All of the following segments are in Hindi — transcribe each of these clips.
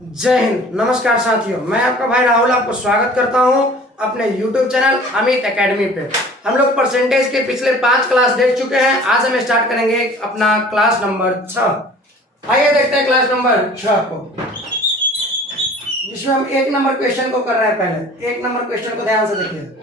जय हिंद। नमस्कार साथियों, मैं आपका भाई राहुल आपको स्वागत करता हूं अपने YouTube चैनल अमित एकेडमी पे। हम लोग परसेंटेज के पिछले 5 क्लास देख चुके हैं। आज हम स्टार्ट करेंगे अपना क्लास नंबर 6। आइए देखते हैं क्लास नंबर 6 को, जिसमें हम 1 नंबर क्वेश्चन को कर रहे हैं। पहले 1 नंबर क्वेश्चन को ध्यान से देखिए।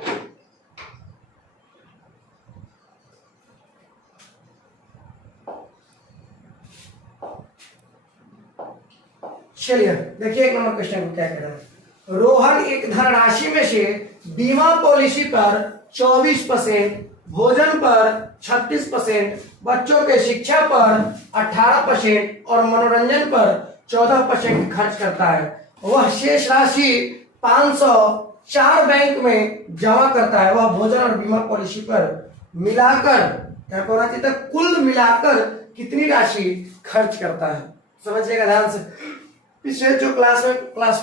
चलिए देखिए 1 नंबर क्वेश्चन को क्या कह रहा है। रोहन एक धनराशि में से बीमा पॉलिसी पर 24%, भोजन पर 36%, बच्चों के शिक्षा पर 18% और मनोरंजन पर 14% खर्च करता है। वह शेष राशि 504 बैंक में जमा करता है। वह भोजन और बीमा पॉलिसी पर मिलाकर क्या होना चाहिए, कुल मिलाकर कितनी राशि खर्च करता है। समझिएगा ध्यान से। पिछले जो क्लास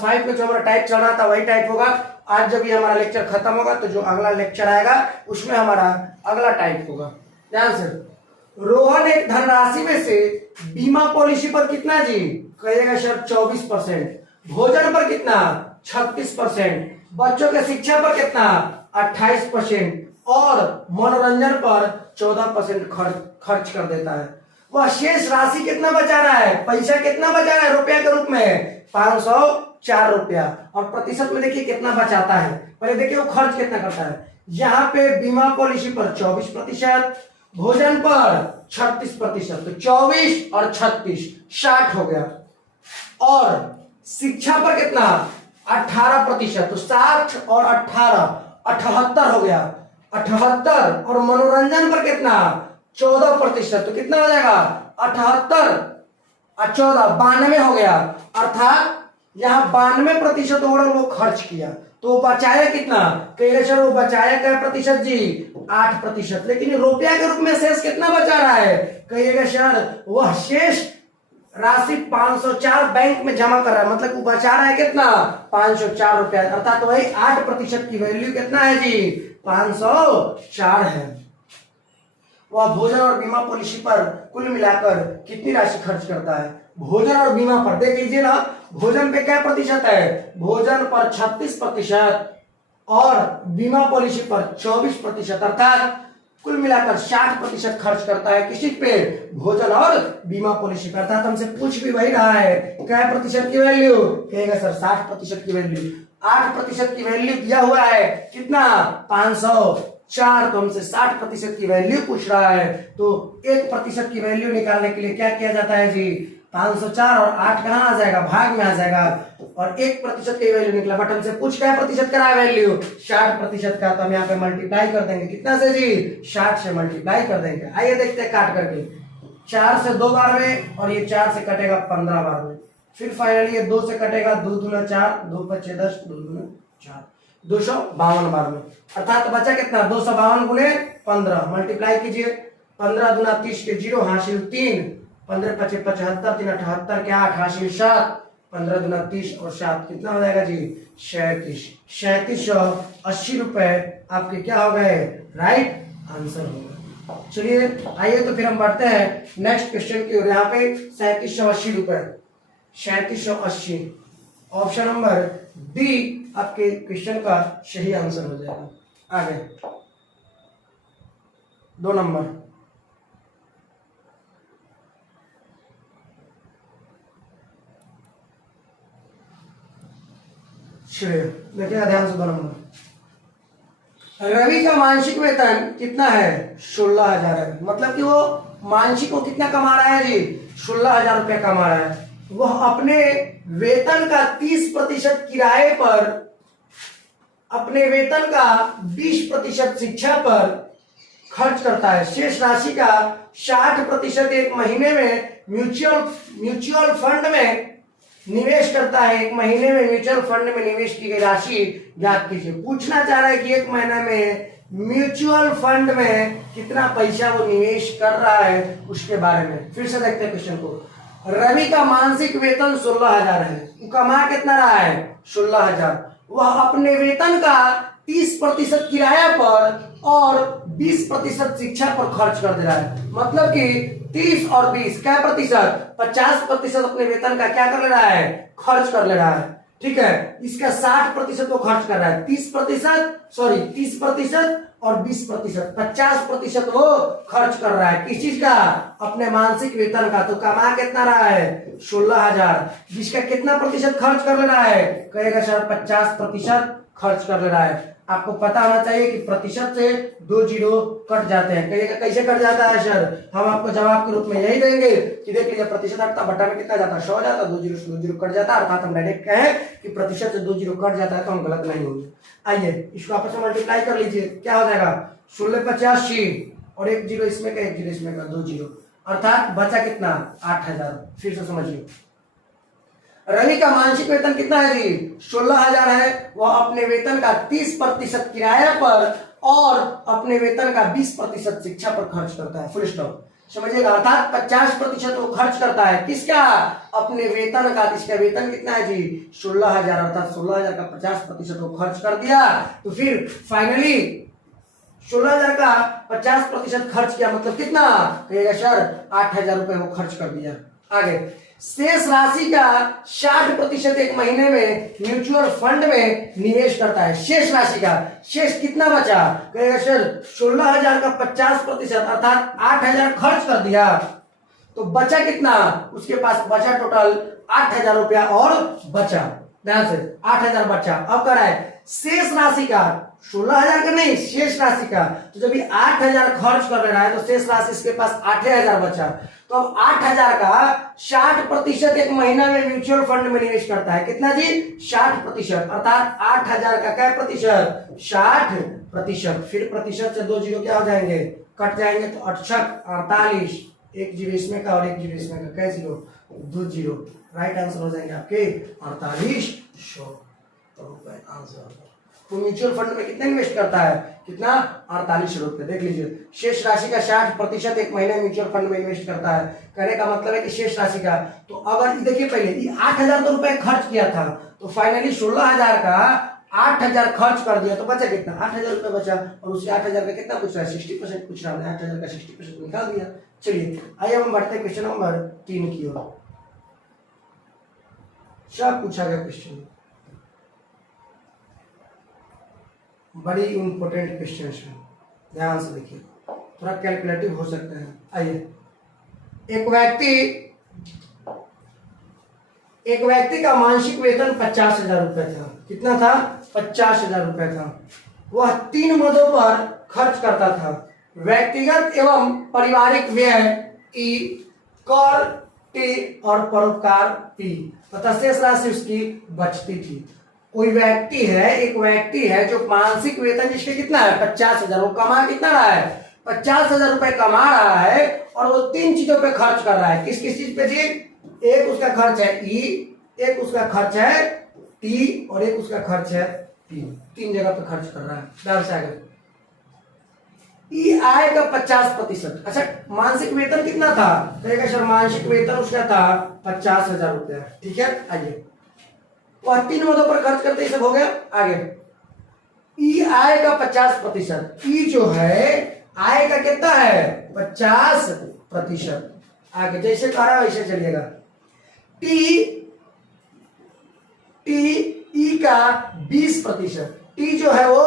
5 में जो हमारा टाइप चल रहा था वही टाइप होगा। आज जब ये हमारा लेक्चर खत्म होगा तो जो अगला लेक्चर आएगा उसमें हमारा अगला टाइप होगा। ध्यान से। रोहन एक धनराशि में से बीमा पॉलिसी पर कितना जी कहिएगा सर 24%, भोजन पर कितना 36%, बच्चों के शिक्षा पर कितना 28% और मनोरंजन पर 14% खर्च कर देता है। वह शेष राशि कितना बचा रहा है, पैसा कितना बचा रहा है रुपया के रूप में 504 रुपया। और प्रतिशत में देखिए कितना बचाता है। पहले देखिए वो खर्च कितना करता है। यहाँ पे बीमा पॉलिसी पर 24%, भोजन पर 36%, तो 24 और 36 60 हो गया। और शिक्षा पर कितना 18%, तो 60 और 18 78 हो गया। 78 और मनोरंजन पर कितना 14%, तो कितना हो जाएगा 78 और 14 92 हो गया। अर्थात यहाँ 92% और वो खर्च किया, तो वो बचाया कितना कहिए सर, वो बचाया क्या प्रतिशत जी 8%। लेकिन रुपया के रूप में शेष कितना बचा रहा है कहिएगा सर, वह शेष राशि 504 बैंक में जमा कर रहा है। मतलब वो बचा रहा है कितना 504 रुपया। अर्थात तो वही 8% की वैल्यू कितना है जी 504 है। वह भोजन और बीमा पॉलिसी पर कुल मिलाकर कितनी राशि खर्च करता है। भोजन और बीमा पर देख लीजिए ना, भोजन पे क्या प्रतिशत है, भोजन पर 36% और बीमा पॉलिसी पर 24%, अर्थात कुल मिलाकर 60% खर्च करता है। किसी पे भोजन और बीमा पॉलिसी पर। अर्थात हमसे पूछ भी वही रहा है क्या प्रतिशत की वैल्यू कहेगा सर 60% की वैल्यू। 8% की वैल्यू दिया हुआ है कितना 504, तो हमसे 60% की वैल्यू पूछ रहा है। तो 1% की वैल्यू निकालने के लिए क्या किया जाता है जी 504 और 8 कहाँ आ जाएगा भाग में आ जाएगा। और 1% की वैल्यू निकला, बट हमसे पूछ क्या प्रतिशत का है वैल्यू 60% का। तो हम यहाँ पे मल्टीप्लाई कर देंगे कितना से जी 60 से मल्टीप्लाई कर देंगे। आइए देखते हैं काट करके। 4 से 2 बार में और ये 4 से कटेगा 15 बार में। फिर फाइनली ये 2 से कटेगा 2 दूना 4, 2 पचे 10, 2 दूना 4, 252 बार में। अर्थात बचा कितना 252 गुने 15 मल्टीप्लाई कीजिए। 15 दूना 30 के 0 हासिल 3, 15 पचे 75, 3 78 के 8 हासिल 7, 15 दूना 30 और 7 कितना हो जाएगा जी 3780 रुपए आपके क्या हो गए राइट आंसर होगा। चलिए आइए तो फिर हम बढ़ते हैं नेक्स्ट क्वेश्चन की ओर। यहाँ पे 3780 रुपए 3780 ऑप्शन नंबर बी आपके क्वेश्चन का सही आंसर हो जाएगा। आगे 2 नंबर देखिएगा ध्यान से। 2 नंबर रवि का मानसिक वेतन कितना है 16,000 है। मतलब कि वो मानसिक को कितना कमा रहा है जी 16,000 रुपया कमा रहा है। वह अपने वेतन का 30% किराए पर, अपने वेतन का 20% शिक्षा पर खर्च करता है। शेष राशि का 60% एक महीने में म्यूचुअल फंड में निवेश करता है। एक महीने में म्यूचुअल फंड में निवेश की गई राशि ज्ञात कीजिए। पूछना चाह रहा है कि एक महीने में म्यूचुअल फंड में कितना पैसा वो निवेश कर रहा है उसके बारे में। फिर से देखते हैं क्वेश्चन को। रवि का मासिक वेतन 16,000 है। कमा कितना रहा है 16,000। वह अपने वेतन का 30% किराया पर और 20% शिक्षा पर खर्च कर दे रहा है। मतलब कि 30 और 20 क्या प्रतिशत, 50% अपने वेतन का क्या कर ले रहा है, खर्च कर ले रहा है। ठीक है, इसका 60% वो खर्च कर रहा है, 30% और 20%, 50% वो खर्च कर रहा है। किस चीज का, अपने मानसिक वेतन का। तो कमा कितना रहा है, 16,000, जिसका कितना प्रतिशत खर्च कर ले रहा है, कहेगा सर 50% खर्च कर ले रहा है। आपको पता होना चाहिए कि प्रतिशत से 2 जीरो कट जाते हैं। कहिएगा कैसे कट जाता है सर, हम आपको जवाब के रूप में यही देंगे कि देख लीजिए प्रतिशत हटता बट्टा में कितना जाता है, 100 जाता है, 2 जीरो से 2 जीरो कट जाता है। अर्थात हम डायरेक्ट कहें कि प्रतिशत से 2 जीरो कट जाता है तो हम गलत नहीं होंगे। आइए इसको आपस में मल्टीप्लाई कर लीजिए, क्या हो जाएगा 1685 और 1 जीरो इसमें का 1 जीरो इसमें का 2 जीरो, अर्थात बचा कितना 8,000। फिर से समझिए, रवि का मानसिक वेतन कितना है जी, 16,000 है। वह अपने वेतन का 30% किराया पर और अपने वेतन का 20% शिक्षा पर खर्च करता है। फुल स्टॉप, समझिएगा। अर्थात 50% वो खर्च करता है किसका, अपने वेतन का। इसका वेतन कितना है जी, 16,000, अर्थात 16,000 का 50% वो खर्च कर दिया। तो फिर फाइनली 16,000 का 50% खर्च किया, मतलब कितना, कहिएगा सर 8,000 रुपए वो खर्च कर दिया। आगे, शेष राशि का 60% एक महीने में म्यूचुअल फंड में निवेश करता है। शेष राशि का, शेष कितना बचा, कहेगा सर 16,000 का 50% अर्थात 8,000 खर्च कर दिया, तो बचा कितना, उसके पास बचा टोटल 8,000 रुपया और बचा। ध्यान से 8,000 बचा। अब कर रहा है शेष राशि का, 16,000 का नहीं, शेष राशि का। तो जब ये 8,000 खर्च कर रहा है तो शेष राशि इसके पास 8,000 बचा। तो अब 8,000 का 60% एक महीना में म्यूचुअल फंड में निवेश करता है। कितना जी, 60%, अर्थात 8,000 का क्या प्रतिशत, 60%। फिर प्रतिशत से 2 जीरो क्या हो जाएंगे, कट जाएंगे। तो 48, 1 जीरो इसमें का और 1 जीरो इसमें का, क्या जीरो, 2 जीरो। राइट आंसर हो जाएंगे आपके 4800 रुपए आंसर। तो म्यूचुअल फंड में कितना इन्वेस्ट करता है, कितना, 4800 रुपए। देख लीजिए, शेष राशि का 60% एक महीने म्यूचुअल फंड में इन्वेस्ट करता है। कहने का मतलब है कि शेष राशि का, तो अगर देखिए पहले ये 8,000 तो रुपए खर्च किया था, तो फाइनली 16,000 का 8,000 खर्च कर दिया, तो बचा कितना, 8,000 रुपए बचा। और उसी 8,000 का कितना पूछ रहा है, 60% पूछ रहा है। 8,000 का 60% निकाल दिया। चलिए आइए हम बढ़ते हैं क्वेश्चन नंबर 3 की ओर। सब पूछा गया क्वेश्चन, बड़ी इंपॉर्टेंट क्वेश्चन है, ध्यान से देखिए, थोड़ा कैलकुलेटिव हो सकता है। आइए, एक व्यक्ति का मासिक वेतन 50,000 रुपए था। कितना था, 50,000 रुपए था। वह 3 मदों पर खर्च करता था, व्यक्तिगत एवं पारिवारिक व्यय ई, कर टी और परोपकार पी, तथा शेष राशि उसकी बचती थी। कोई व्यक्ति है, एक व्यक्ति है जो मासिक वेतन जिसके कितना है 50,000, वो कमा कितना रहा है, 50,000 रुपए कमा रहा है, और वो 3 चीजों पे खर्च कर रहा है। किस किस चीज पे जी, एक उसका खर्च है ई, एक उसका खर्च है टी और एक उसका खर्च है पी। 3 जगह पे खर्च कर रहा है। ध्यान से आगे, ई आय का 50%। अच्छा, मासिक वेतन कितना था, कहेगा सर मासिक वेतन उसका था 50,000 रुपया। ठीक है, आइए, वह 3 मदों पर खर्च करते ही सब हो गया। आगे, ई आय का 50%, ई जो है आय का कितना है 50%। आगे जैसे कह रहा है वैसे चलिएगा। टी ई का 20%, टी जो है वो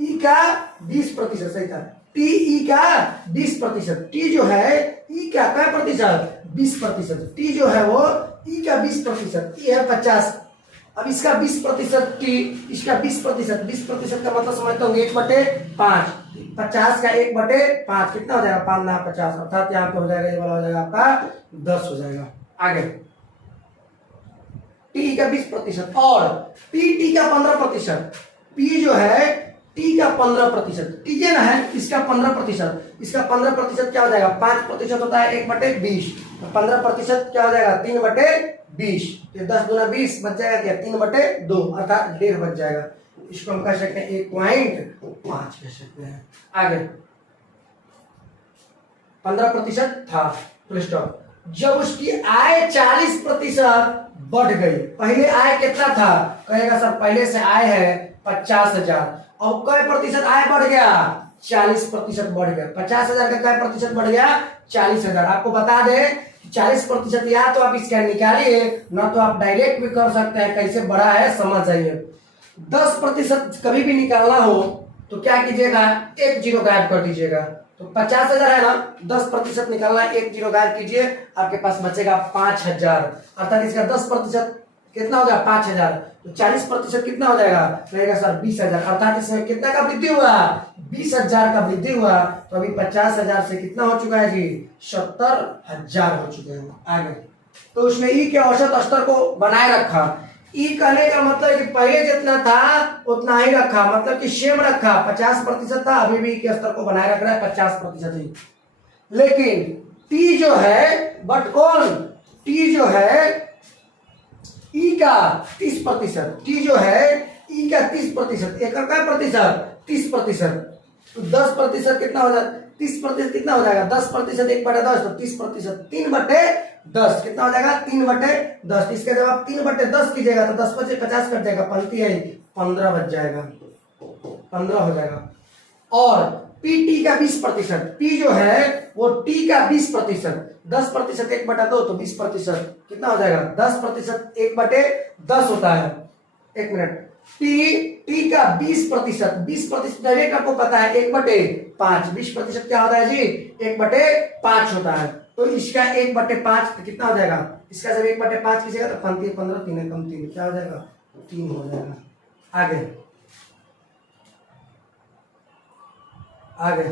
ई का 20%, सही था, टी ई का 20%, टी जो है ई का क्या प्रतिशत, 20%, टी जो है वो ई का 20%, ई है 50। अब इसका 20% टी, इसका 20%, 20% का मतलब समझते होंगे 1/5, 50 का 1/5 कितना हो जाएगा, 5 ना 50, अर्थात यहाँ पे हो जाएगा, ये वाला हो जाएगा आपका 10 हो जाएगा। आगे, टी का 20% और टी का 15%, पी जो है टी का 15%, टी ना है इसका 15%, इसका 15% क्या हो जाएगा, 5% होता है 1/20, 15% क्या हो जाएगा 3/20, तो 10 दूना 20 बच जाएगा क्या 3/2, अर्थात 1.5 बच जाएगा। इसको हम कह सकते हैं 1.5 कह सकते हैं। आगे 15% था, फुल स्टॉप। जब उसकी आय 40% बढ़ गई। पहले आय कितना था, कहेगा सर पहले से आय है 50,000, और कै प्रतिशत आय बढ़ गया, 40% बढ़ गया। 50,000 का कै प्रतिशत बढ़ गया, 40,000। आपको बता दें 40% या तो आप इसका निकालिए, ना तो आप डायरेक्ट भी कर सकते हैं, कैसे बढ़ा है समझ जाइए। 10% कभी भी निकालना हो तो क्या कीजिएगा, एक जीरो गायब कर दीजिएगा। तो 50,000 है ना, 10% निकालना, एक जीरो गायब कीजिए, आपके पास बचेगा 5,000। अर्थात इसका 10% कितना हो जाएगा, 5,000। तो 40% कितना हो जाएगा, रहेगा सर 20,000। अर्थात इसमें कितना का वृद्धि हुआ, 20,000 का वृद्धि हुआ। तो अभी 50,000 से कितना हो चुका है जी, 70,000 हो चुके हैं। आगे तो उसने ई के औसत स्तर को बनाए रखा। ई कहने का मतलब कि पहले जितना था उतना ही रखा, मतलब कि सेम रखा, 50% था, अभी भी के स्तर को बनाए रख रहा है 50% ही। लेकिन टी जो है, बट कौन, टी जो है ई का 30%, टी जो है ई का 30%, एक का प्रतिशत 30%। तो 10% कितना हो जाएगा, 30% कितना हो जाएगा, 10%, 1/10, तो 30%, 3/10 कितना हो जाएगा, 3/10। इसका जब आप 3/10 कीजिएगा तो 10 बचे 50 कट जाएगा, पंक्ति है 15 बच जाएगा, 15 हो जाएगा। और पीटी का 20%, पी जो है वो टी का 20%, 10% 1/2 तो 20% कितना हो जाएगा, 10% 1/10 होता है। एक मिनट, टी का 20%, 20% डायरेक्ट आपको पता है 1/5, 20% क्या होता है जी, 1/5 होता है। तो इसका 1/5 कितना हो जाएगा, इसका जब 1/5 कीजिएगा तो 15, 3 कम 3 क्या हो जाएगा, 3 हो जाएगा। आगे आगे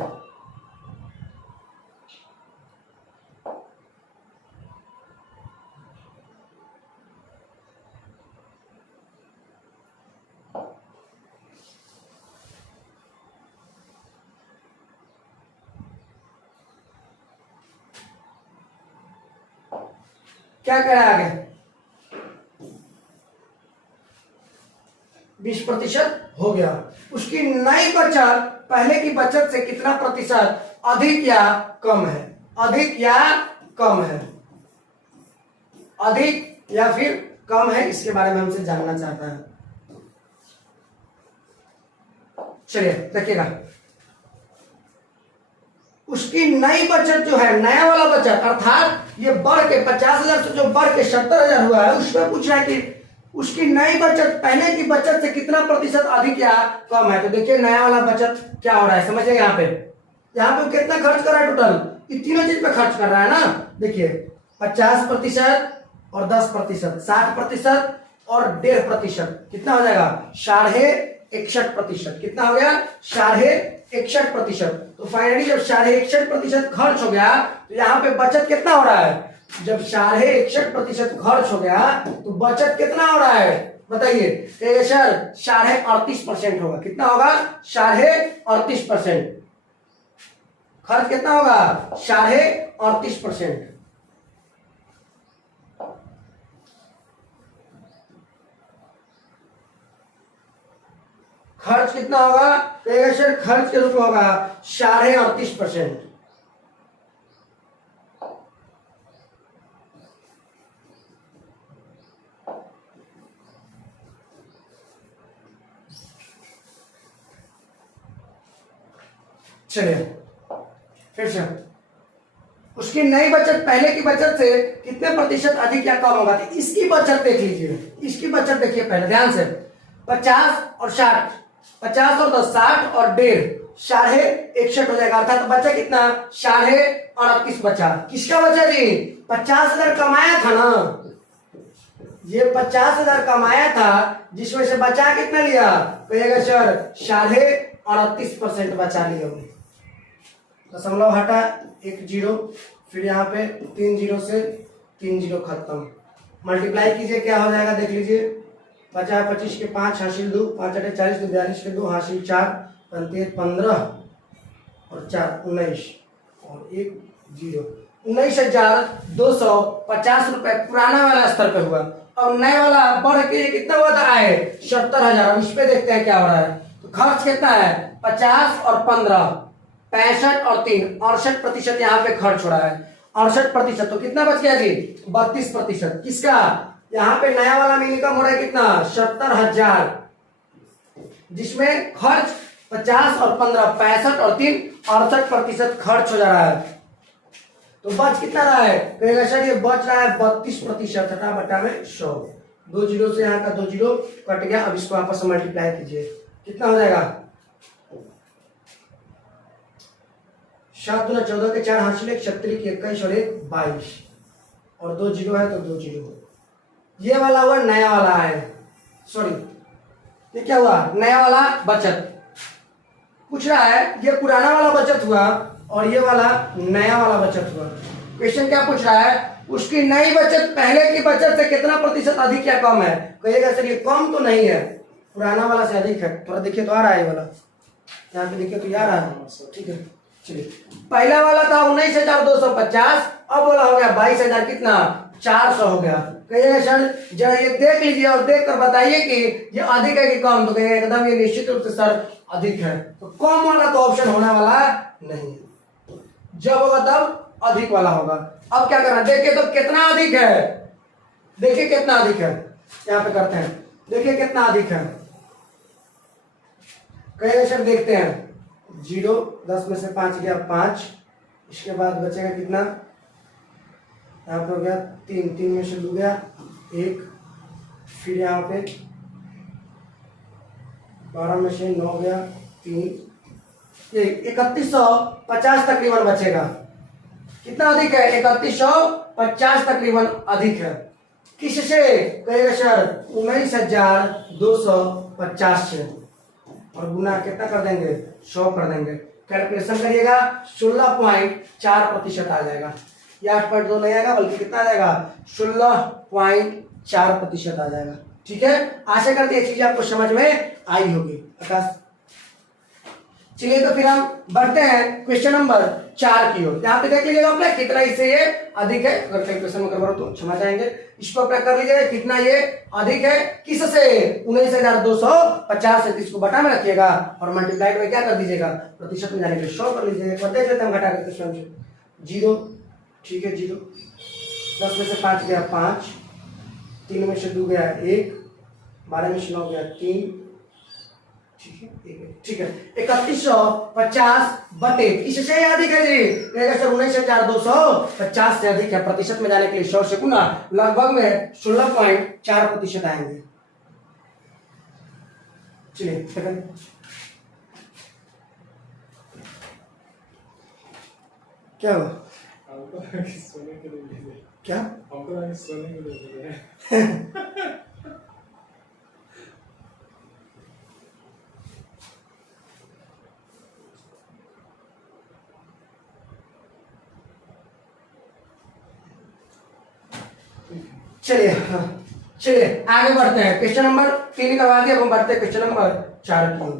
क्या कह रहा है, आगे 20% हो गया। उसकी नई बचत पहले की बचत से कितना प्रतिशत अधिक या कम है, अधिक या कम है, अधिक या फिर कम है, इसके बारे में हमसे जानना चाहता है। चलिए देखिएगा, उसकी नई बचत जो है, नया वाला बचत, अर्थात ये बढ़ के 50,000 से जो बढ़ के 70,000 हुआ है, उसमें पूछ रहा है कि उसकी नई बचत पहले की बचत से कितना प्रतिशत अधिक या कम है। तो देखिए नया वाला बचत क्या हो रहा है, समझिए यहाँ पे कितना खर्च कर रहा है, टोटल ये तीनों चीज पे खर्च कर रहा है ना। देखिए 50% और 10%, 60% और 1.5%, कितना हो जाएगा, 61.5%। कितना हो गया, 61.5%। तो फाइनली जब 61.5% खर्च हो गया तो यहाँ पे बचत कितना हो रहा है, जब 61.5% खर्च हो गया तो बचत कितना हो रहा है बताइए, सर 38.5% होगा। कितना होगा, 38.5%। खर्च कितना होगा, 38.5%। खर्च कितना होगा, सर खर्च के रूप में होगा 38.5%। चलिए फिर से, उसकी नई बचत पहले की बचत से कितने प्रतिशत अधिक या कम होगा। तो इसकी बचत देख लीजिए, इसकी बचत देखिए पहले ध्यान से, 50 और 60, 50 और 10, 60 और 1.5, 61 हो जाएगा। अर्थात बचा कितना, 38.5 बचा। किसका बचा जी, 50,000 कमाया था ना, ये 50,000 कमाया था, जिसमें से बचा कितना लिया, कहिएगा सर 38.5% बचा लिया। दशमलव हटा, 1 जीरो, फिर यहाँ पे 3 जीरो से 3 जीरो खत्म, मल्टीप्लाई कीजिए क्या हो जाएगा देख लीजिए। 50 25 के 5 हासिल 2, 5 8 40, 42 के 2 हासिल 4, 15 और 4 19 और 1 जीरो, 19,250 रुपए पुराना वाला स्तर पे हुआ। अब नए वाला बढ़ के कितना हुआ था, आए 70,000। अब इस पे देखते हैं क्या हो रहा है। तो खर्च कितना है, 50 और 15, 65 और 3, 68% यहाँ पे खर्च हो रहा है। 68%, तो कितना बच गया जी 32%। किसका? यहाँ पे नया वाला में इनकम हो रहा है कितना 70,000, जिसमें खर्च 50 और 15 65 और 3 68% खर्च हो जा रहा है। तो बच कितना रहा है? कहेगा सर ये बच रहा है 32%, हटा बटा में 100, 2 जीरो से यहाँ का 2 जीरो कट गया। अब इसको आपस में मल्टीप्लाई कीजिए, कितना हो जाएगा 7 दूना 14 के 4 हासिल 1 36 की 21 और 1 22 और 2 जीरो है तो 2 जीरो। ये वाला हुआ नया वाला है, सॉरी ये क्या हुआ नया वाला बचत पूछ रहा है। ये पुराना वाला बचत हुआ और ये वाला नया वाला बचत हुआ। क्वेश्चन क्या पूछ रहा है? उसकी नई बचत पहले की बचत से कितना प्रतिशत अधिक या कम है? कहिएगा सर ये कम तो नहीं है, पुराना वाला से अधिक है। थोड़ा देखिए तो आ रहा है ये वाला, यहाँ पे देखिए तो ये आ रहा है, ठीक है। चलिए पहला वाला था 19,250, अब बोला हो गया 22,000 कितना 400 हो गया। कहिएगा सर जरा ये देख लीजिए और देख कर बताइए कि ये अधिक है कि कम। तो कहिएगा एकदम ये निश्चित रूप से सर अधिक है। तो कम वाला तो ऑप्शन होने वाला नहीं है, जब होगा तब अधिक वाला होगा। अब क्या करना देखिए तो कितना अधिक है, देखिए कितना अधिक है, यहाँ पे करते हैं देखिए कितना अधिक है। कहिएगा सर देखते हैं 0 10 में से 5 गया 5, इसके बाद बचेगा कितना यहाँ पे हो गया 3, 3 में से 2 गया 1, फिर यहाँ पे 12 में से 9 गया 3, ये 3150 तकरीबन बचेगा। कितना अधिक है 3150 तकरीबन अधिक है। किससे? कहेगा सर 19,250 से, और गुना कितना कर देंगे 100 कर देंगे। कैलकुलेशन करिएगा 16.4% आ जाएगा। ये 8.2 नहीं आएगा बल्कि कितना आ जाएगा 16.4% आ जाएगा। ठीक है, आशा करते हैं ये चीज आपको समझ में आई होगी। आकाश चलिए तो फिर हम बढ़ते हैं क्वेश्चन नंबर 4 की ओर। यहाँ पे देख लीजिएगा अपने कितना इससे ये अधिक है। अगर कैलकुलेशन में करवा तो क्षमा चाहेंगे, इसको अपना कर लीजिए कितना ये अधिक है किससे 19,250 से। इसको बटा में रखिएगा और मल्टीप्लाई में क्या कर दीजिएगा प्रतिशत में जाने के लिए 100 कर लीजिएगा। देख लेते हैं घटा करके स्वयं से 0, ठीक है 0, 10 में से 5 गया 5, 3 में से 2 गया 1, 12 में से 9 गया 3, ठीक है 3150 बटे इससे अधिक है जी। कहेगा सर 19,250 से अधिक है, प्रतिशत में जाने के लिए 100 से गुना लगभग में 16.4% आएंगे। चलिए सेकंड क्या हुआ सोने के लिए क्या हमको सोने के लिए चलिए आगे बढ़ते हैं। क्वेश्चन नंबर 3 करवा दिया, अब हम बढ़ते हैं क्वेश्चन नंबर 4 की ओर।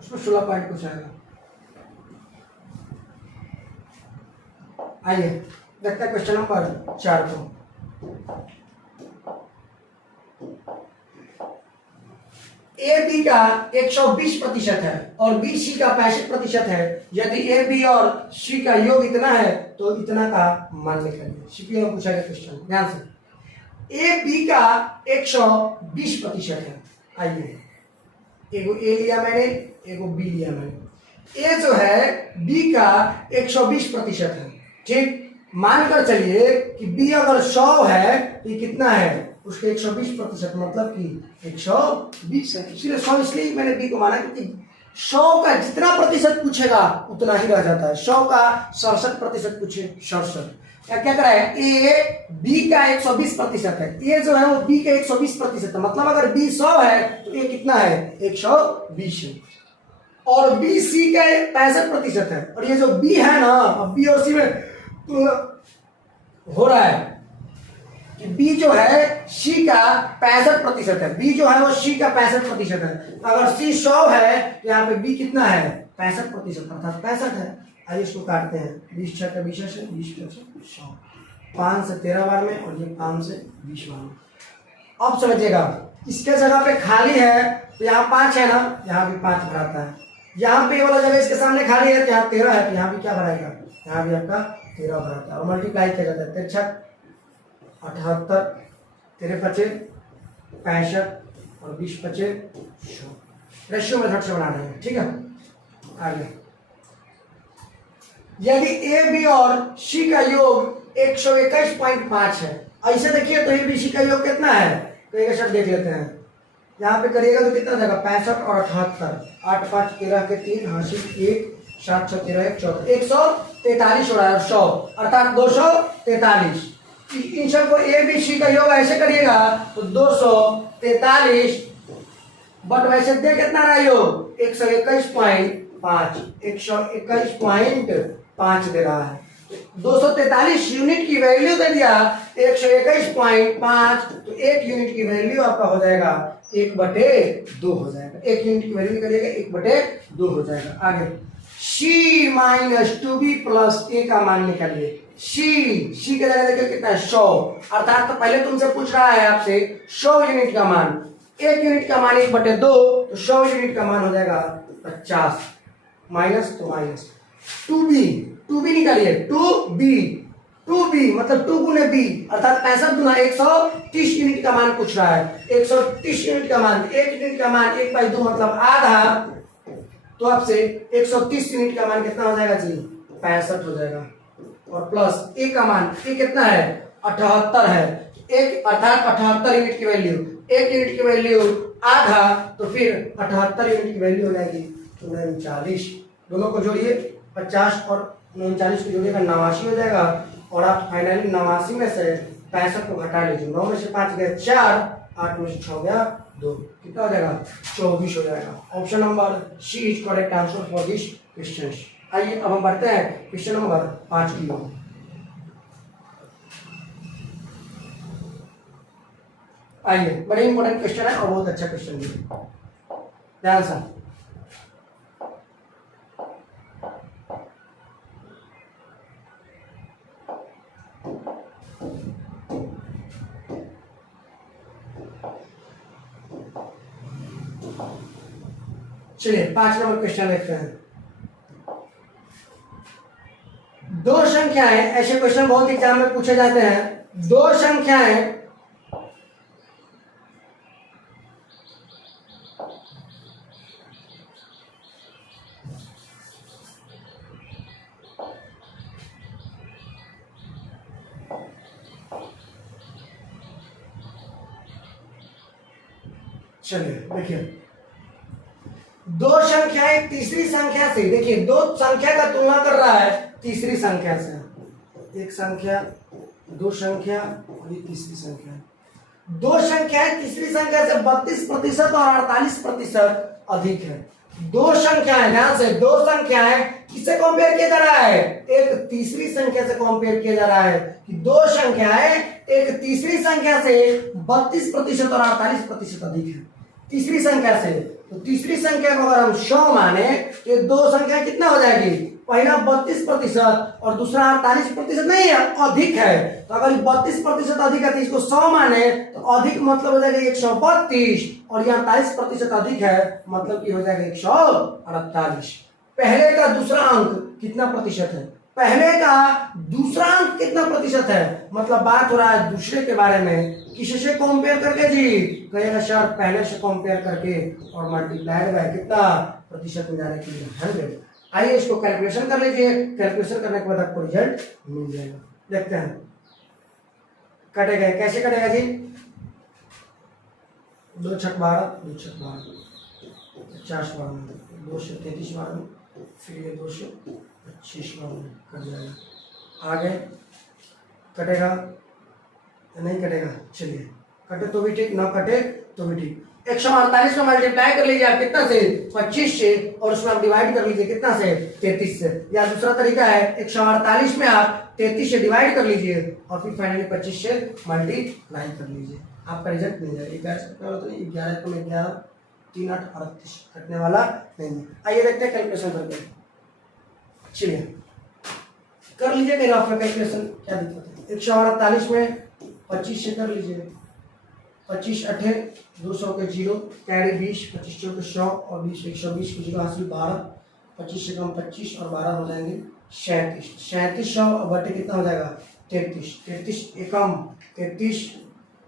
उसमें 16 पॉइंट कुछ आएगा। आइए देखते हैं क्वेश्चन नंबर 4 को। ए बी का 120% है और बी सी का 65% है। यदि ए बी और सी का योग इतना है तो इतना का मान निकालिए। सीपीएम में पूछा गया क्वेश्चन, ध्यान से। ए बी का 120% है। आइए एगो ए लिया मैंने, एगो बी लिया मैंने। ए जो है बी का 120% है, ठीक। मानकर चलिए कि बी अगर 100 है तो ये कितना है उसके 120%, मतलब कि 120 है। इसलिए 100 इसलिए मैंने बी को माना क्योंकि 100 का जितना प्रतिशत पूछेगा उतना ही रह जाता है। 100 का 67% पूछे 67, क्या करा है ए बी का 120% है। ए जो है वो बी का 120% है, मतलब अगर बी 100 है तो ए कितना है 120 है। और बी सी का 65% है। और ये जो बी है ना, अब बी और सी में हो रहा है कि बी जो है सी का 65% है। बी जो है वो सी का 65% है। अगर सी 100 है तो यहाँ पे बी कितना है 65% अर्थात 65 है। आइए इसको काटते हैं 20 6 का 20 से 20 से 100, 5 से 13 बार में और ये 5 से 20 बार में। अब समझिएगा इसके जगह पे खाली है तो यहाँ 5 है ना, यहाँ भी 5 भराता है। यहाँ पे ये वाला जगह इसके सामने खाली है, तो यहाँ 13 है, तो यहाँ भी क्या भराएगा, यहाँ भी आपका 13 भराता है और मल्टीप्लाई किया जाता है। 63 78 13 पचे 65 और 20 पचे 100। रेशियो मेथड से बना रहे हैं, ठीक है। आगे यदि ए बी और सी का योग 121.5 है, ऐसे देखिए तो ए बी सी का योग कितना है, तो एक शब्द देख लेते हैं। यहाँ पे करिएगा तो कितना जाएगा, 65 और 78, 8 5 13 के 3 हासिल 1 7 6 13 1 14, 143 हो रहा है, 100 अर्थात 243। इन सबको ए बी सी का योग ऐसे करिएगा तो 243, बट वैसे दे कितना रहा योग 121.5, 121.5 दे रहा है। 243 यूनिट की वैल्यू दे दिया 121.5, तो एक यूनिट की वैल्यू आपका हो जाएगा 1/2 हो जाएगा। एक यूनिट की वैल्यू निकलिएगा 1/2 हो जाएगा। आगे C minus 2B plus A का मान निकालिए। C के जगह देखिए कितना है 100, अर्थात तो पहले तुमसे पूछ रहा है आपसे 100 यूनिट का मान, एक यूनिट का मान 1/2, तो 100 यूनिट का मान हो जाएगा 50, माइनस तो माइनस 2B निकालिए, 2B मतलब 2 गुने B अर्थात 65 गुना 130 यूनिट का मान पूछ रहा है। 130 यूनिट का मान, एक यूनिट का मान 1/2 मतलब आधा, तो आपसे 130 यूनिट का मान कितना हो जाएगा जी, 65 हो जाएगा। और प्लस ए का मान, ए कितना है 78 है, एक अर्थात 78 यूनिट की वैल्यू, एक यूनिट की वैल्यू आधा, तो फिर 78 यूनिट की वैल्यू हो जाएगी 39। दोनों को जोड़िए, 50 और 39 को जोड़िएगा 89 हो जाएगा। और आप फाइनली 89 में से 65 को घटा लीजिए, 9 में से 5 गए 4, 8 में से 6 गया 2, कितना हो जाएगा 24 हो जाएगा। Option number C is correct answer for this question. आइए अब हम बढ़ते हैं क्वेश्चन नंबर 5 की ओर। आइए, बड़े इंपॉर्टेंट क्वेश्चन है और बहुत अच्छा क्वेश्चन भी है, ध्यान से। चलिए 5 नंबर क्वेश्चन देखते हैं। दो संख्याएं, ऐसे क्वेश्चन बहुत एग्जाम में पूछे जाते हैं। दो संख्याएं चलिए देखिए, दो संख्याएं तीसरी संख्या से, देखिए दो संख्या का तुलना कर रहा है तीसरी संख्या से। एक संख्या, दो संख्या और ये तीसरी संख्या। दो संख्याएं तीसरी संख्या से 32% और 48% अधिक है। दो संख्याएं, ध्यान से, दो संख्याएं किससे कंपेयर किया जा रहा है, एक तीसरी संख्या से कंपेयर किया जा रहा है कि दो संख्याएं एक तीसरी संख्या से 32% और 48% अधिक है तीसरी संख्या से। तो तीसरी संख्या को अगर हम 100 माने तो ये दो संख्या कितना हो जाएगी, पहला 32% और दूसरा 48% नहीं है, अधिक है। तो अगर 32% अधिक है तो इसको 100 माने तो अधिक मतलब हो जाएगा 132, और ये 48% अधिक है मतलब कि हो जाएगा 148। पहले का दूसरा अंक कितना प्रतिशत है, पहले का दूसरा अंक कितना प्रतिशत है, मतलब बात हो रहा है दूसरे के बारे में, किससे कंपेयर करके जी, कहेगा सर पहले से कंपेयर करके और मल्टीप्लाइड बाय कितना प्रतिशत में जाने के लिए 100। आइए इसको कैलकुलेशन कर लीजिए, कैलकुलेशन करने के बाद आपको रिजल्ट मिल जाएगा। देखते हैं कटेगा, कैसे कटेगा जी, 2 छक 12, 2 छक 12, 50 12, 2 से 33 12, फिर ये 2 से 25 12 कट जाएगा। आगे कटेगा नहीं कटेगा, चलिए कटे तो भी ठीक, ना कटे तो भी ठीक। 148 को मल्टीप्लाई कर लीजिए आप कितना से, 25 से, और उसमें आप डिवाइड कर लीजिए कितना से, 33 से। या दूसरा तरीका है 148 में आप 33 से डिवाइड कर लीजिए और फिर फाइनली 25 से मल्टीप्लाई कर लीजिए, आपका रिजल्ट मिल जाएगा। 11 से कटने वाला तो नहीं, 11 को 11 3 8 38 कटने वाला नहीं। आइए देखते हैं कैलकुलेशन करके, चलिए कर लीजिए मेरा आपका कैलकुलेशन, क्या दिक्कत है। 148 में 25 से कर लीजिए 25 अठे 200 के 0, कैरी 20, 25 चौके 100 और 20 120 के 0 हासिल 12, 25 से कम 25 और 12 हो जाएंगे 37, 3700 बटे कितना हो जाएगा 33, 33 एकम 33,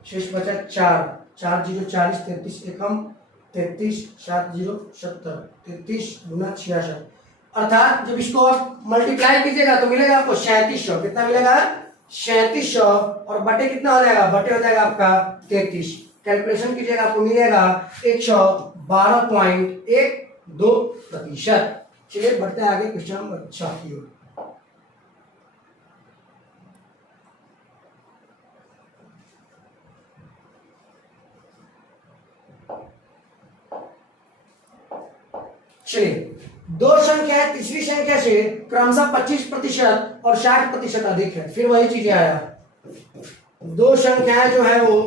शेष बचा 4, 4 0 40, 33 एकम 33, 7 0 70, 33 गुना 66, अर्थात जब इसको आप मल्टीप्लाई कीजिएगा तो मिलेगा आपको 3700, कितना मिलेगा 3700 और बटे कितना हो जाएगा, बटे हो जाएगा आपका 33, कैलकुलेशन कीजिएगा आपको मिलेगा 112.12%। चलिए बढ़ते हैं आगे क्वेश्चन नंबर 6 की ओर। चलिए दो संख्याएं तीसरी संख्या से क्रमशः 25% और 60% अधिक है। फिर वही चीजें आया, दो संख्याएं जो है वो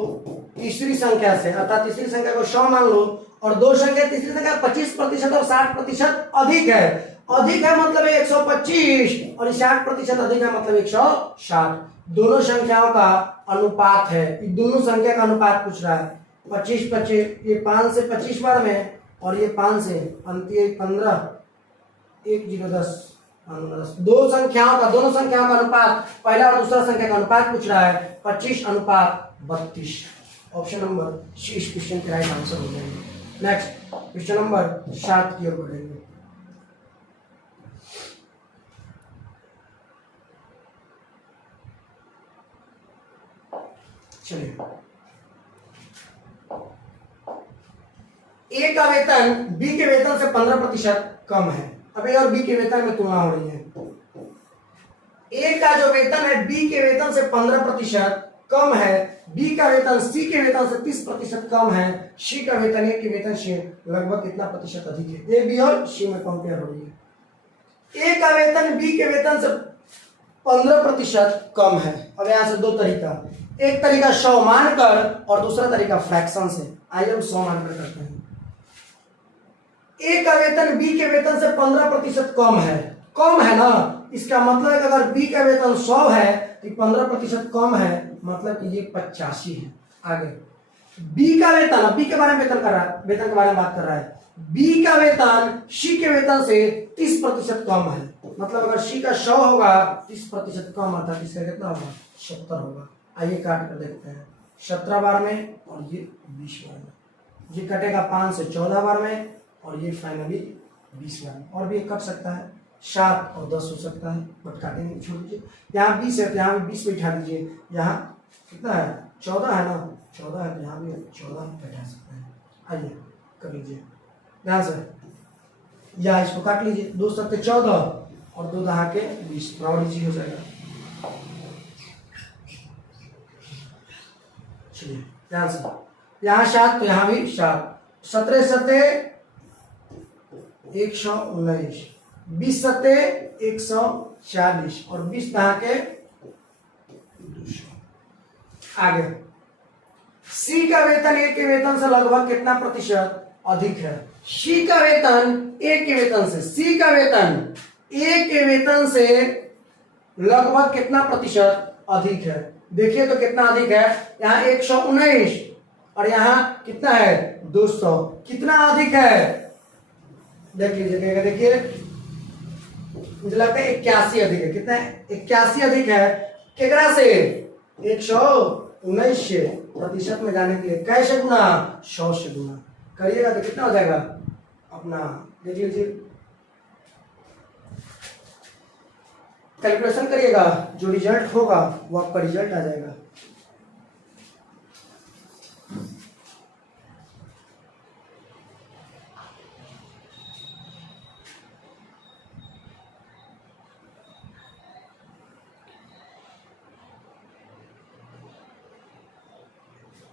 तीसरी संख्या से, अर्थात तीसरी संख्या को 100 मान लो और दो संख्या तीसरी संख्या 25% और 60% अधिक है। अधिक है मतलब 125 और 60% अधिक है मतलब 160। दोनों संख्याओं का अनुपात है, दोनों संख्या का अनुपात पूछ रहा है। 25 25, ये 5 से 25 बार में और ये 5 से 15, 1 0 10 दो संख्याओं का, दोनों संख्याओं का अनुपात, पहला और दूसरा संख्या का अनुपात पूछ रहा है 25 अनुपात 32। ऑप्शन नंबर सी इस क्वेश्चन के राइट आंसर हो जाएंगे। नेक्स्ट क्वेश्चन नंबर 7 की ओर बढ़ेंगे। चलिए ए का वेतन बी के वेतन से 15% कम है। अब ए और बी के वेतन में तुलना हो रही है। ए का जो वेतन है बी के वेतन से 15% कम है, बी का वेतन सी के वेतन से 30% कम है, सी का वेतन ए के वेतन से लगभग कितना प्रतिशत अधिक है। ए बी और सी में कंपेयर हो रही है। ए का वेतन बी के वेतन से 15% कम है। अब यहां से दो तरीका, एक तरीका 100 मानकर और दूसरा तरीका फ्रैक्शन से। आइए हम 100 मानकर करते हैं। ए का वेतन बी के वेतन से 15% कम है। कम है ना, इसका मतलब है कि अगर बी का वेतन 100 है तो 15% कम है, मतलब कि ये 85 है। आगे बी का वेतन, बी के बारे में वेतन कर रहा है, वेतन के बारे में बात कर रहा है। बी का वेतन सी के वेतन से 30% कम है, मतलब अगर सी का 100 होगा 30% कम आता है, इसका कितना होगा 70 होगा। आइए काट कर देखते हैं। 17 बार में और ये 20 बार में, ये कटेगा 5 से 14 बार में और ये फाइनली 20 बार में। और भी एक कट सकता है, 7 और 10 हो सकता है, बट काटेंगे छोड़ दीजिए। यहाँ 20 है तो यहाँ भी 20 बैठा दीजिए। यहाँ कितना है 14 है ना, 14 है तो यहाँ भी 14 बैठा सकते हैं। आइए कर लीजिए ध्यान से, या इसको काट लीजिए। 2 सकते 14 और 2 दहा के 20, और इजी हो जाएगा। चलिए ध्यान से, यहाँ 7 तो यहाँ भी 7, 17 सत्ते 119, 20 सत्ते 140 और 20 दहा के 200। आगे सी का वेतन ए के वेतन से लगभग कितना प्रतिशत अधिक है। सी का वेतन ए के वेतन से, सी का वेतन ए के वेतन से लगभग कितना प्रतिशत अधिक है। देखिए तो कितना अधिक है, यहाँ 119 और यहाँ कितना है 200, कितना अधिक है देख लीजिए। देखिए मुझे लगता है 81 अधिक है। कितना है 81 अधिक है, केकरा से 119 से। प्रतिशत में जाने के लिए कैसे गुना, 100 से गुना करिएगा तो कितना हो जाएगा अपना, देख लीजिए कैलकुलेशन करिएगा, जो रिजल्ट होगा वो आपका रिजल्ट आ जाएगा।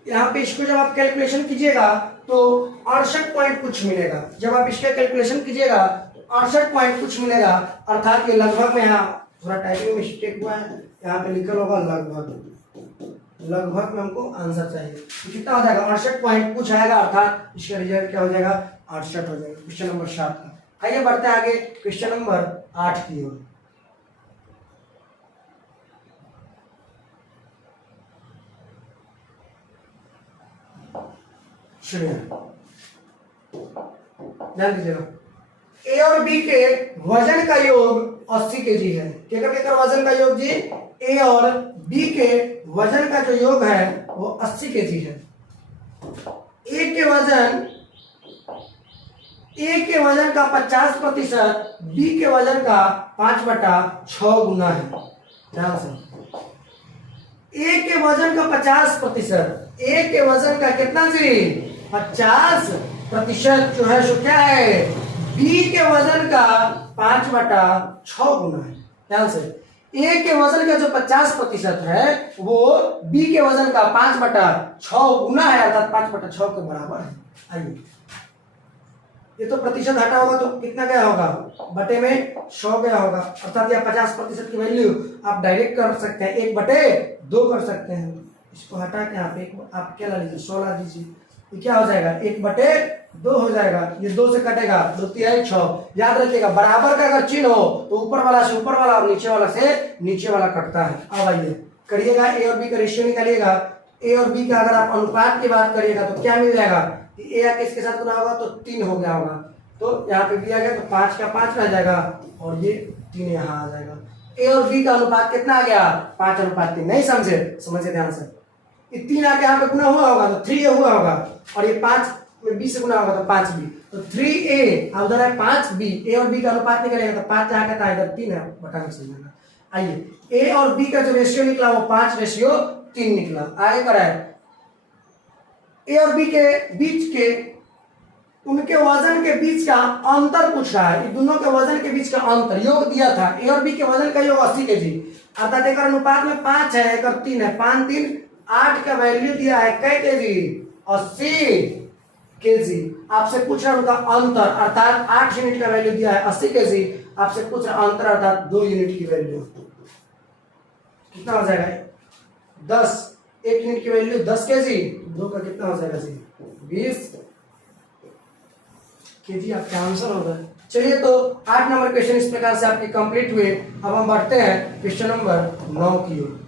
यहाँ पे इसको जब आप कैलकुलेशन कीजिएगा तो 68 पॉइंट कुछ मिलेगा। जब आप इसका कैलकुलेशन कीजिएगा तो 68 पॉइंट कुछ मिलेगा, अर्थात ये लगभग में, यहाँ थोड़ा टाइपिंग मिस्टेक हुआ है, यहाँ पे लिखा होगा लगभग। लगभग में हमको आंसर चाहिए तो कितना हो जाएगा 68 पॉइंट कुछ आएगा, अर्थात इसका रिजल्ट क्या हो जाएगा 68 हो जाएगा। क्वेश्चन नंबर 7 का। आइए बढ़ते हैं आगे क्वेश्चन नंबर 8 की ओर। चलिए ध्यान दीजिएगा, ए और बी के वजन का योग 80 केजी है। केकर वजन का योग जी, ए और बी के वजन का जो योग है वो 80 केजी है। ए के वजन का 50% बी के वजन का 5/6 गुना है। ध्यान से, ए के वजन का 50%, ए के वजन का कितना जी 50% जो है सो क्या है, बी के वजन का 5/6 गुना है। ध्यान से, ए के वजन का जो 50% है वो बी के वजन का 5/6 गुना है, अर्थात 5/6 के बराबर है। आइए, ये तो प्रतिशत हटा होगा तो कितना गया होगा, बटे में 100 गया होगा, अर्थात यह 50% की वैल्यू आप डायरेक्ट कर सकते हैं, 1/2 कर सकते हैं। इसको हटा के आप क्या ला लीजिए, 100 ला दीजिए, ये क्या हो जाएगा 1/2 हो जाएगा। ये 2 से कटेगा, 2 3 6। याद रखिएगा, बराबर का अगर चिन्ह हो तो ऊपर वाला से ऊपर वाला और नीचे वाला से नीचे वाला कटता है। अब आइए करिएगा, ए और बी का रेशियो निकालिएगा। ए और बी का अगर आप अनुपात की बात करिएगा तो क्या मिल जाएगा, ए या किसके साथ गुना होगा तो 3 हो गया होगा, तो यहाँ पे भी आ गया तो 5 का 5 रह जाएगा और ये 3 यहाँ आ जाएगा। ए और बी का अनुपात कितना आ गया, 5:3। नहीं समझे ध्यान से, ये 3 आके यहाँ पे गुना हुआ होगा तो 3 हुआ होगा, और ये 5 में बी से गुना होगा तो 5b, तो 3a उधर है 5b। ए और बी का अनुपात निकलेगा तो 5 यहाँ का इधर 3 है, बटा में चल जाएगा। आइए, ए और बी का जो रेशियो निकला वो 5:3 निकला। आगे करा है, ए और बी के बीच के उनके वजन के बीच का अंतर पूछ रहा है। दोनों के वजन के बीच का अंतर योग दिया था, ए और बी के वजन का योग 80 केजी, अर्थात एक अनुपात में 5 है, एक 3 है, 5 3 8 का वैल्यू दिया है कै केजी, 80 केजी। आपसे पूछ रहा है उनका अंतर, अर्थात 8 यूनिट का वैल्यू दिया है 80 केजी, आपसे पूछ रहा अंतर अर्थात 2 यूनिट की वैल्यू कितना हो जाएगा 10। 1 यूनिट की वैल्यू 10 केजी, 2 का कितना हो जाएगा जी 20 केजी, आपका आंसर होगा। चलिए, तो 8 नंबर क्वेश्चन इस प्रकार से आपके कंप्लीट हुए। अब हम बढ़ते हैं क्वेश्चन नंबर 9 की ओर।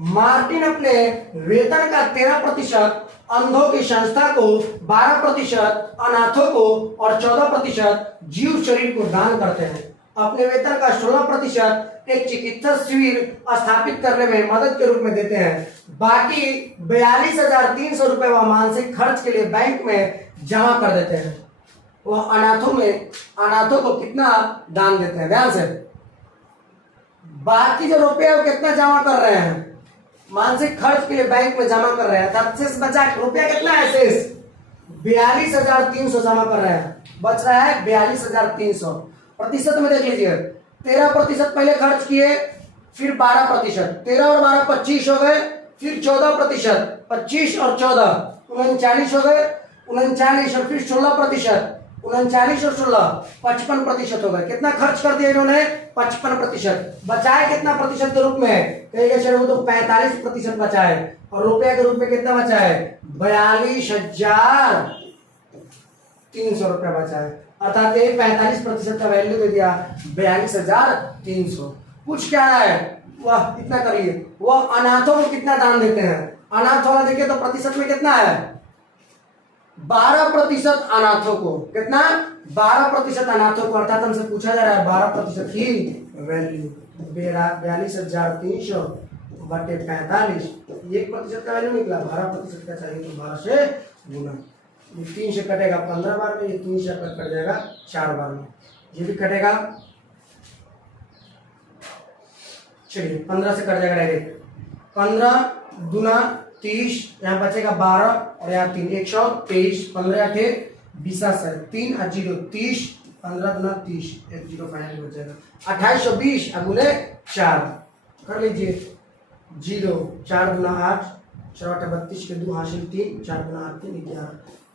मार्टिन अपने वेतन का 13% अंधों की संस्था को, 12% अनाथों को और 14% जीव शरीर को दान करते हैं। अपने वेतन का 16% एक चिकित्सा शिविर स्थापित करने में मदद के रूप में देते हैं। बाकी 42,300 रुपए वह मानसिक खर्च के लिए बैंक में जमा कर देते हैं। वह अनाथों को कितना दान देते हैं, ध्यान से, बाकी जो रुपए वो कितना जमा कर रहे हैं, मानसिक खर्च के लिए बैंक में जमा कर रहे हैं, अर्थात शेष बचा रुपया कितना है, शेष 42,300 जमा कर रहे हैं, बच रहा है 42,300। प्रतिशत में देख लीजिए, 13% पहले खर्च किए, फिर 12%, 13 और 12 25 हो गए, फिर 14%, 25 और 14 39 हो गए, 39 और फिर 16%, 39 और 16 55% हो गए। कितना खर्च कर दिया इन्होंने, 55%। बचाए कितना प्रतिशत के रूप में, कहेंगे चलो वो तो 45% बचा है, और रुपया के रूप में कितना बचा है 42,300 रुपया बचा है, अर्थात 45% का वैल्यू दे दिया 42,300। पूछ क्या रहा है, वह इतना करिए, वह अनाथों को कितना दान देते हैं। अनाथ वाला देखिए तो प्रतिशत में कितना है 12% अनाथों को, कितना 12% अनाथों को, अर्थात हमसे पूछा जा रहा है 12% की वैल्यू 42,300 बटे 45, 1% का वैल्यू निकला, 12% का चाहिए तो 12 से गुना, ये 3 से कटेगा 15 बार में, ये 3 से कट जाएगा 4 बार में, ये भी कटेगा, चलिए 15 से कट जाएगा डायरेक्ट, 15 दूना 30, यहाँ बचेगा 12 और यहाँ 3, 123, 15 8 20 है 3 और 0 30, 15 दूना 30, 1 0 फाइनल बच जाएगा 2820 अगुने 4 कर लीजिए, 0 4 दूना 8, 4 8 32 के 2 हासिल 3, 4 दूना 8 3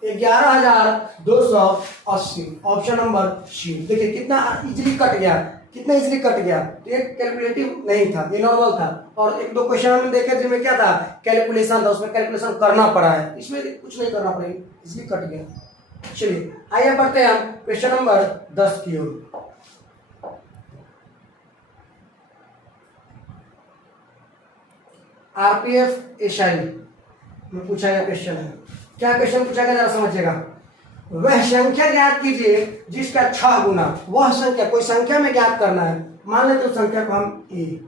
11,280। Option number C. देखिए कितना इजीली कट गया, कितना इजीली कट गया, तो ये कैलकुलेटिव नहीं था, ये नॉर्मल था, और 1-2 क्वेश्चन हमने देखे जिसमें क्या था कैलकुलेशन था, उसमें कैलकुलेशन करना पड़ा है, इसमें कुछ नहीं करना पड़ेगा, इजीली कट गया। चलिए आइए बढ़ते हैं हम क्वेश्चन नंबर 10 की ओर। आरपीएफ एसआई में पूछा गया क्वेश्चन है। क्या क्वेश्चन पूछा गया, जरा समझिएगा। वह संख्या ज्ञात कीजिए जिसका 6 गुना, वह संख्या कोई संख्या में ज्ञात करना है। मान लेते तो संख्या को हम ए,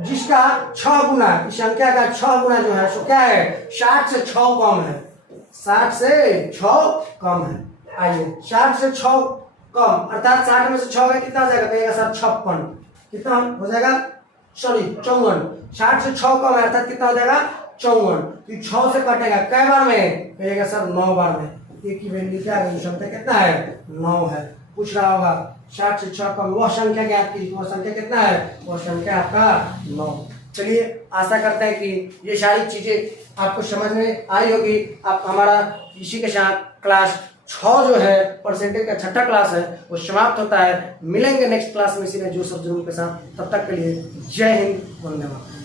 जिसका 6 गुना, इस संख्या का 6 गुना जो है सो क्या है, 60 से 6 कम है, 60 से 6 कम है। आइए 60 से 6 कम अर्थात 60 में से 6 गया कितना हो जाएगा, कहिएगा सर 56, कितना हो जाएगा, सॉरी 54, 60 से 6 कम है अर्थात कितना हो जाएगा 54, तो 6 से कटेगा कै बार में, कहिएगा सर 9 बार में। ए की वैल्यू क्या है, संख्या कितना है 9 है। पूछ रहा होगा 60 से 6 कम वह संख्या क्या आपकी, वह संख्या कितना है, वह संख्या आपका 9। चलिए आशा करते हैं कि ये सारी चीजें आपको समझ में आई होगी। आप हमारा इसी के साथ क्लास 6 जो है परसेंटेज का 6ठा क्लास है वो समाप्त होता है। मिलेंगे नेक्स्ट क्लास में इसी में जो सब जरूर के साथ, तब तक के लिए जय हिंद, वंदे मातरम।